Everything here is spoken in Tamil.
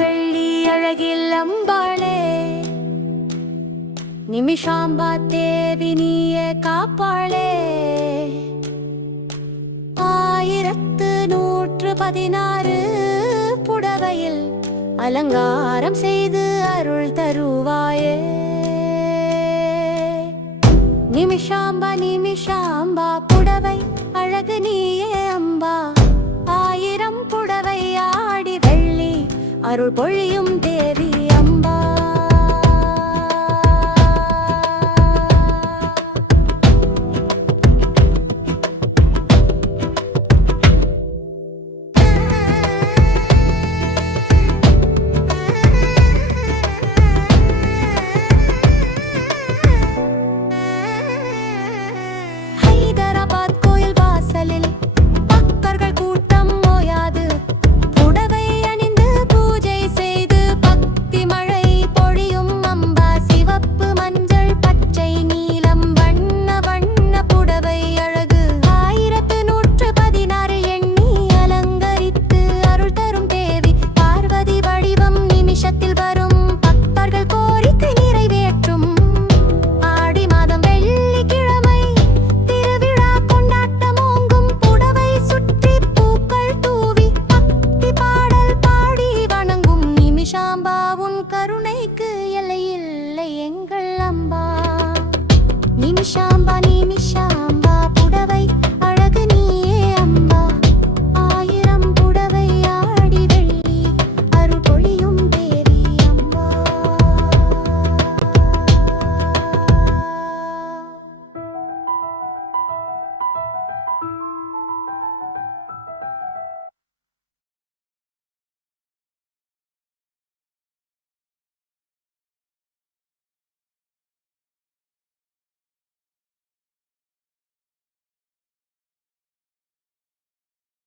வெள்ளி அழகில் அம்பாளே நிமிஷாம்பா தேவி நீயே காப்பாளே 1116 புடவையில் அலங்காரம் செய்து அருள் தருவாயே நிமிஷாம்பா நிமிஷாம்பா புடவை அழகு நீயே அம்பா 1000 புடவை ஆடி வெள்ளி அருள் பொழியும் தேவி அம்பா ஹைதராபாத் கோயில் வாசலில் பக்தர்கள் கூட்டம் ஓயாது புடவை அணிந்து பூஜை செய்து பக்தி மழை பொழியும் அம்பா சிவப்பு மஞ்சள் பச்சை நீலம் வண்ண வண்ண புடவை அழகு 1116 எண்ணி அலங்கரித்து அருள் தரும் தேவி பார்வதி வடிவம் நிமிஷத்தில் வரும் பக்தர்கள் கோரிக்கை நிறைவேற்றும் ஆடி மாதம் வெள்ளிக்கிழமை திருவிழா கொண்டாட்டம் ஓங்கும் புடவை சுற்றி பூக்கள் தூவி பக்தி பாடல் பாடி வணங்கும் நிமிஷாம்பா உன் கருணைக்கு எல்லையில்லை எங்கள் அம்பா நிமிஷாம்பா நிமிஷா